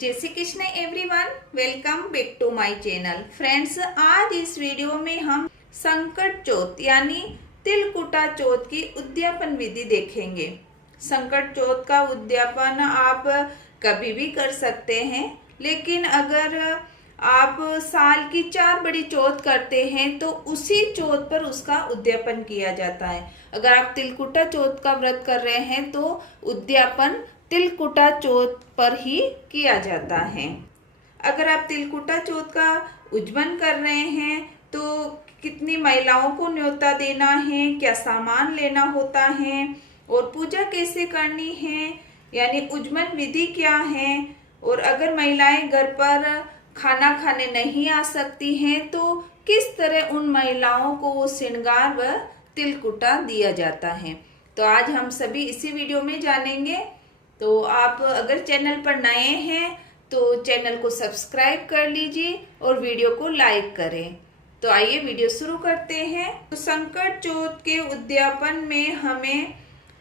जय Shri Krishna everyone, welcome back to my channel. Friends, आज इस वीडियो में हम संकट चौथ यानी तिलकुटा चौथ की उद्यापन विधि देखेंगे। संकट चौथ का उद्यापन आप कभी भी कर सकते हैं, लेकिन अगर आप साल की 4 बड़ी चौथ करते हैं तो उसी चौथ पर उसका उद्यापन किया जाता है। अगर आप तिलकुटा चौथ का व्रत कर रहे हैं तो उद्यापन तिलकुटा चौथ पर ही किया जाता है। अगर आप तिलकुटा चौथ का उज्जवन कर रहे हैं तो कितनी महिलाओं को न्योता देना है, क्या सामान लेना होता है और पूजा कैसे करनी है, यानी उज्जवन विधि क्या है। और अगर महिलाएं घर पर खाना खाने नहीं आ सकती हैं तो किस तरह उन महिलाओं को वो श्रृंगार व तिलकुटा दिया जाता है, तो आज हम सभी इसी वीडियो में जानेंगे। तो आप अगर चैनल पर नए हैं तो चैनल को सब्सक्राइब कर लीजिए और वीडियो को लाइक करें। तो आइए वीडियो शुरू करते हैं। तो संकट चौथ के उद्यापन में हमें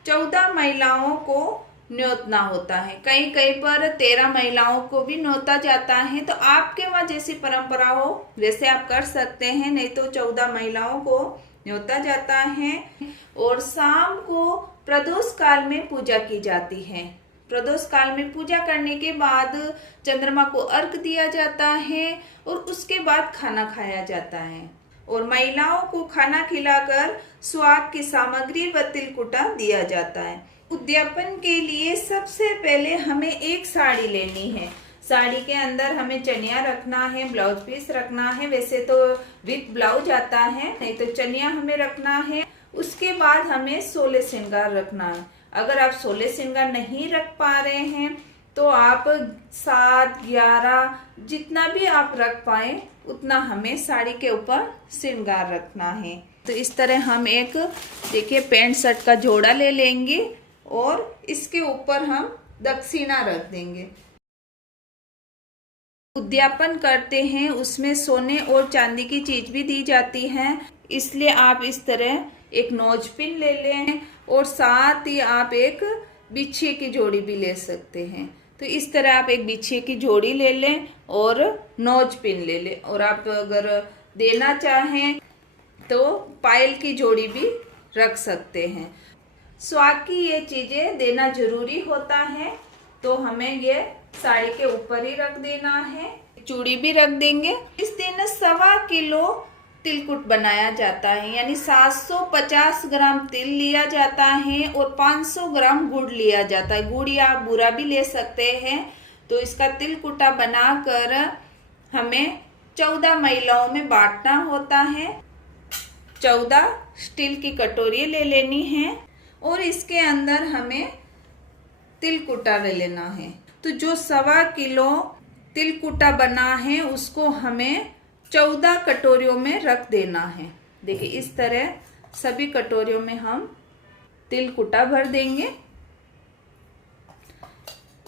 14 महिलाओं को न्योतना होता है। कहीं कहीं पर 13 महिलाओं को भी न्योता जाता है। तो आपके वहाँ जैसी परंपरा हो वैसे आप कर सकते हैं, नहीं तो 14 महिलाओं को न्योता जाता है। और शाम को प्रदोष काल में पूजा की जाती है। प्रदोष काल में पूजा करने के बाद चंद्रमा को अर्घ दिया जाता है और उसके बाद खाना खाया जाता है और महिलाओं को खाना खिलाकर सुहाग की सामग्री व तिलकुटा दिया जाता है। उद्यापन के लिए सबसे पहले हमें एक साड़ी लेनी है। साड़ी के अंदर हमें चनिया रखना है, ब्लाउज पीस रखना है। वैसे तो विथ ब्लाउज आता है, नहीं तो चनिया हमें रखना है। उसके बाद हमें 16 श्रृंगार रखना है। अगर आप 16 श्रृंगार नहीं रख पा रहे हैं तो आप 7, 11 जितना भी आप रख पाए उतना हमें साड़ी के ऊपर श्रृंगार रखना है। तो इस तरह हम एक देखिए पैंट शर्ट का जोड़ा ले लेंगे और इसके ऊपर हम दक्षिणा रख देंगे। उद्यापन करते हैं उसमें सोने और चांदी की चीज भी दी जाती है, इसलिए आप इस तरह एक नोज पिन ले लें और साथ ही आप एक बिछिए की जोड़ी भी ले सकते हैं। तो इस तरह आप एक बिछिए की जोड़ी ले लें और नोज पिन ले लें। और आप अगर देना चाहें तो पायल की जोड़ी भी रख सकते हैं। सुहाग की ये चीजें देना जरूरी होता है, तो हमें ये साड़ी के ऊपर ही रख देना है। चूड़ी भी रख देंगे। इस दिन 1.25 किलो तिलकुट बनाया जाता है, यानी 750 ग्राम तिल लिया जाता है और 500 ग्राम गुड़ लिया जाता है। गुड़ या बूरा भी ले सकते हैं। तो इसका तिलकुटा बनाकर हमें 14 महिलाओं में बांटना होता है। 14 स्टील की कटोरी ले लेनी है और इसके अंदर हमें तिलकुटा ले लेना है। तो जो 1.25 किलो तिलकुटा बना है उसको हमें 14 कटोरियों में रख देना है। देखिए इस तरह सभी कटोरियों में हम तिलकुटा भर देंगे।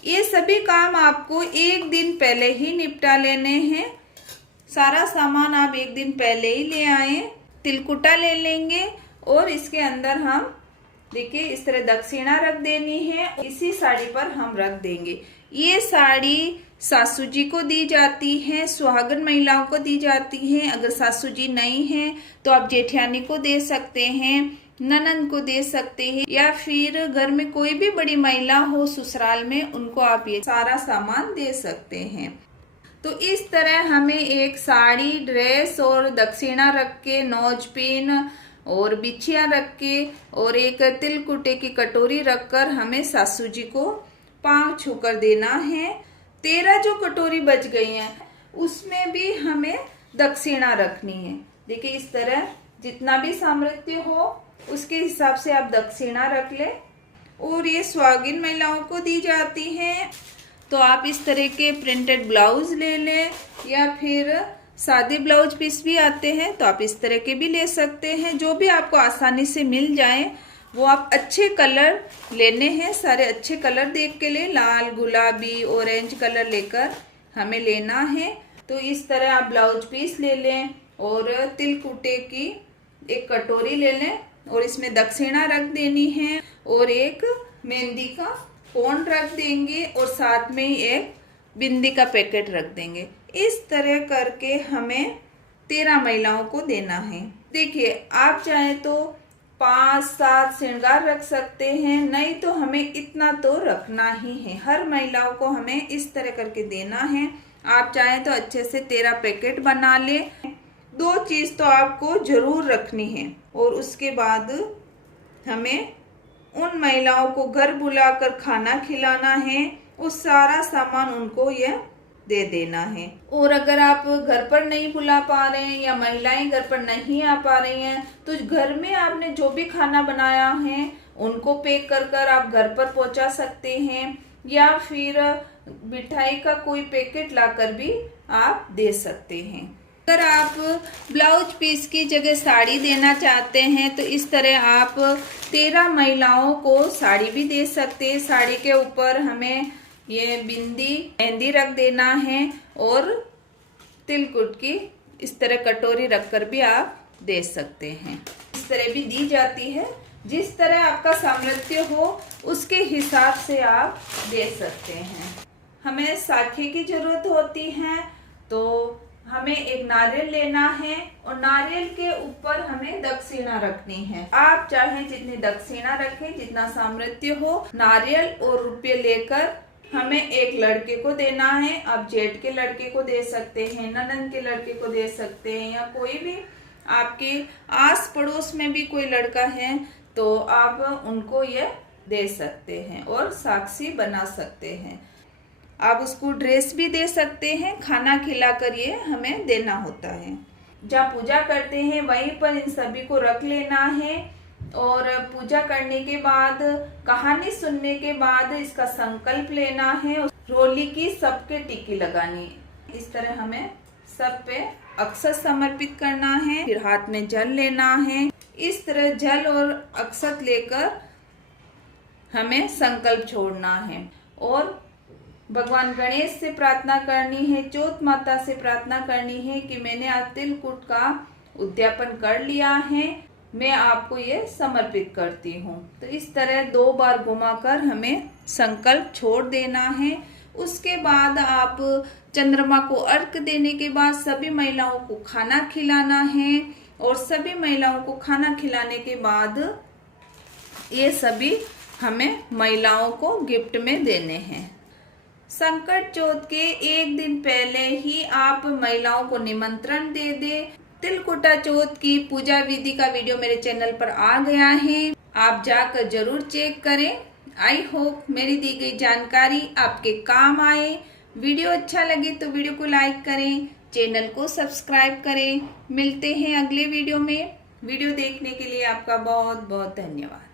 ये सभी काम आपको एक दिन पहले ही निपटा लेने हैं। सारा सामान आप एक दिन पहले ही ले आए। तिलकुटा ले लेंगे और इसके अंदर हम देखिए इस तरह दक्षिणा रख देनी है। इसी साड़ी पर हम रख देंगे। ये साड़ी सासू जी को दी जाती है, सुहागन महिलाओं को दी जाती है। अगर सासू जी नहीं है तो आप जेठानी को दे सकते हैं, ननंद को दे सकते हैं, या फिर घर में कोई भी बड़ी महिला हो ससुराल में उनको आप ये सारा सामान दे सकते हैं। तो इस तरह हमें एक साड़ी, ड्रेस और दक्षिणा रख के, नोज पिन और बिछिया रख के और एक तिलकुटे की कटोरी रखकर हमें सासू जी को पांव छूकर देना है। 13 जो कटोरी बच गई हैं उसमें भी हमें दक्षिणा रखनी है। देखिए इस तरह जितना भी सामर्थ्य हो उसके हिसाब से आप दक्षिणा रख ले। और ये सुहागिन महिलाओं को दी जाती है। तो आप इस तरह के प्रिंटेड ब्लाउज ले लें या फिर सादे ब्लाउज पीस भी आते हैं तो आप इस तरह के भी ले सकते हैं। जो भी आपको आसानी से मिल जाए वो आप अच्छे कलर लेने हैं। सारे अच्छे कलर देख के ले, लाल, गुलाबी, ऑरेंज कलर लेकर हमें लेना है। तो इस तरह आप ब्लाउज पीस ले लें और तिलकुटे की एक कटोरी ले लें और इसमें दक्षिणा रख देनी है और एक मेहंदी का कोन रख देंगे और साथ में ही एक बिंदी का पैकेट रख देंगे। इस तरह करके हमें 13 महिलाओं को देना है। देखिए, आप चाहें तो 5-7 श्रृंगार रख सकते हैं, नहीं तो हमें इतना तो रखना ही है। हर महिलाओं को हमें इस तरह करके देना है। आप चाहें तो अच्छे से 13 पैकेट बना ले। 2 चीज़ तो आपको जरूर रखनी है, और उसके बाद हमें उन महिलाओं को घर बुलाकर खाना खिलाना है। उस सारा सामान उनको यह दे देना है। और अगर आप घर पर नहीं बुला पा रहे हैं या महिलाएं घर पर नहीं आ पा रही हैं, तो घर में आपने जो भी खाना बनाया है उनको पैक कर कर आप घर पर पहुंचा सकते हैं, या फिर मिठाई का कोई पैकेट लाकर भी आप दे सकते हैं। अगर आप ब्लाउज पीस की जगह साड़ी देना चाहते हैं तो इस तरह आप 13 महिलाओं को साड़ी भी दे सकते हैं। साड़ी के ऊपर हमें ये बिंदी मेहंदी रख देना है, और तिलकुट की इस तरह कटोरी रखकर भी आप दे सकते हैं। इस तरह भी दी जाती है। जिस तरह आपका सामर्थ्य हो उसके हिसाब से आप दे सकते हैं। हमें साखे की जरूरत होती है, तो हमें एक नारियल लेना है और नारियल के ऊपर हमें दक्षिणा रखनी है। आप चाहे जितनी दक्षिणा रखें, जितना सामर्थ्य हो। नारियल और रुपये लेकर हमें एक लड़के को देना है। आप जेठ के लड़के को दे सकते हैं, ननद के लड़के को दे सकते हैं, या कोई भी आपके आस पड़ोस में भी कोई लड़का है तो आप उनको ये दे सकते हैं और साक्षी बना सकते हैं। आप उसको ड्रेस भी दे सकते हैं। खाना खिलाकर ये हमें देना होता है। जहाँ पूजा करते हैं वहीं पर इन सभी को रख लेना है, और पूजा करने के बाद, कहानी सुनने के बाद इसका संकल्प लेना है। रोली की सबके टिकी लगानी। इस तरह हमें सब पे अक्षत समर्पित करना है। फिर हाथ में जल लेना है। इस तरह जल और अक्षत लेकर हमें संकल्प छोड़ना है, और भगवान गणेश से प्रार्थना करनी है, चौथ माता से प्रार्थना करनी है कि मैंने आज तिलकुट का उद्यापन कर लिया है, मैं आपको ये समर्पित करती हूँ। तो इस तरह 2 बार घुमाकर हमें संकल्प छोड़ देना है। उसके बाद आप चंद्रमा को अर्घ्य देने के बाद सभी महिलाओं को खाना खिलाना है, और सभी महिलाओं को खाना खिलाने के बाद ये सभी हमें महिलाओं को गिफ्ट में देने हैं। संकट चौथ के एक दिन पहले ही आप महिलाओं को निमंत्रण दे दे। तिलकुटा चौथ की पूजा विधि का वीडियो मेरे चैनल पर आ गया है, आप जाकर जरूर चेक करें। आई होप मेरी दी गई जानकारी आपके काम आए। वीडियो अच्छा लगे तो वीडियो को लाइक करें, चैनल को सब्सक्राइब करें। मिलते हैं अगले वीडियो में। वीडियो देखने के लिए आपका बहुत बहुत धन्यवाद।